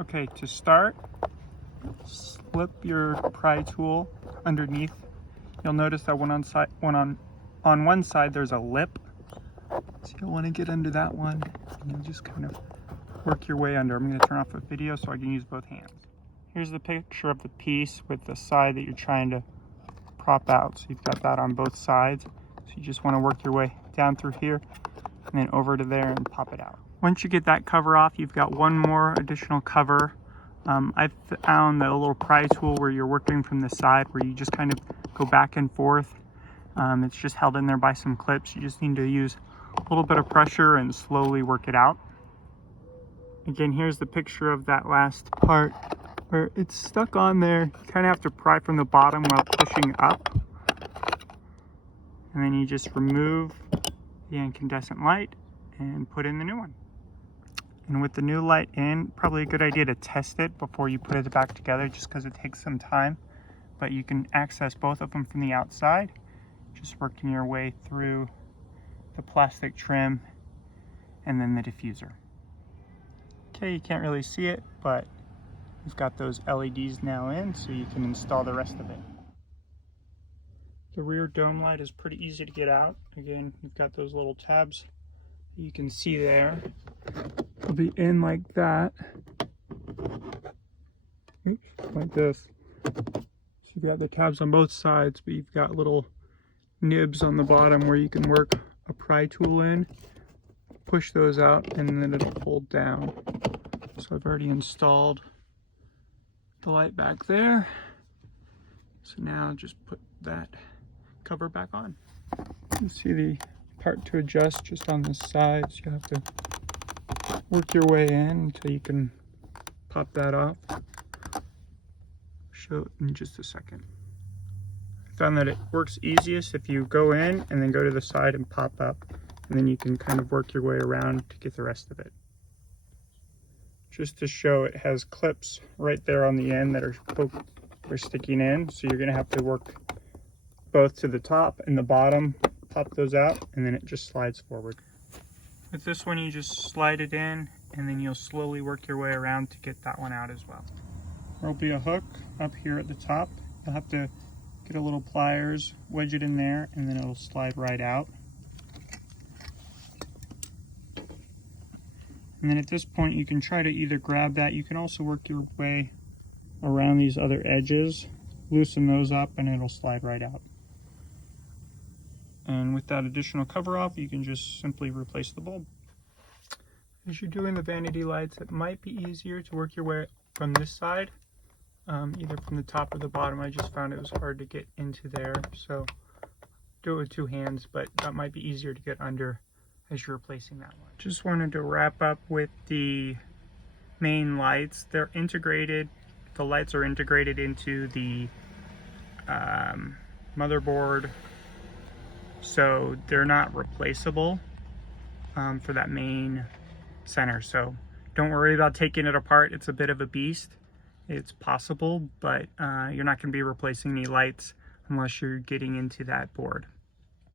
Okay, to start, slip your pry tool underneath. You'll notice that on one side there's a lip, so you'll want to get under that one, and you'll just kind of work your way under. I'm going to turn off the video so I can use both hands. Here's the picture of the piece with the side that you're trying to prop out. So you've got that on both sides. So you just want to work your way down through here and then over to there and pop it out. Once you get that cover off, you've got one more additional cover. I found that a little pry tool where you're working from the side, where you just kind of go back and forth. It's just held in there by some clips. You just need to use a little bit of pressure and slowly work it out. Again, here's the picture of that last part where it's stuck on there. You kind of have to pry from the bottom while pushing up. And then you just remove the incandescent light and put in the new one. And with the new light in, probably a good idea to test it before you put it back together, just because it takes some time. But you can access both of them from the outside, just working your way through the plastic trim and then the diffuser. Okay, you can't really see it, but we've got those LEDs now in, so you can install the rest of it. The rear dome light is pretty easy to get out. Again, you've got those little tabs you can see there. It'll be in like that. Oops, like this. So you've got the tabs on both sides, but you've got little nibs on the bottom where you can work a pry tool in, push those out, and then it'll fold down. So I've already installed the light back there. So now just put that cover back on. You see the part to adjust just on the sides. You have to work your way in until you can pop that off. Show it in just a second. I found that it works easiest if you go in and then go to the side and pop up, and then you can kind of work your way around to get the rest of it. Just to show, it has clips right there on the end that are sticking in, so you're going to have to work both to the top and the bottom, pop those out, and then it just slides forward. With this one, you just slide it in, and then you'll slowly work your way around to get that one out as well. There'll be a hook up here at the top. You'll have to get a little pliers, wedge it in there, and then it'll slide right out. And then at this point, you can try to either grab that. You can also work your way around these other edges, loosen those up, and it'll slide right out. And with that additional cover off, you can just simply replace the bulb. As you're doing the vanity lights, it might be easier to work your way from this side, either from the top or the bottom. I just found it was hard to get into there, so do it with two hands, but that might be easier to get under as you're replacing that one. Just wanted to wrap up with the main lights. They're integrated. The lights are integrated into the motherboard, so they're not replaceable for that main center. So don't worry about taking it apart. It's a bit of a beast. It's possible, but you're not going to be replacing any lights unless you're getting into that board.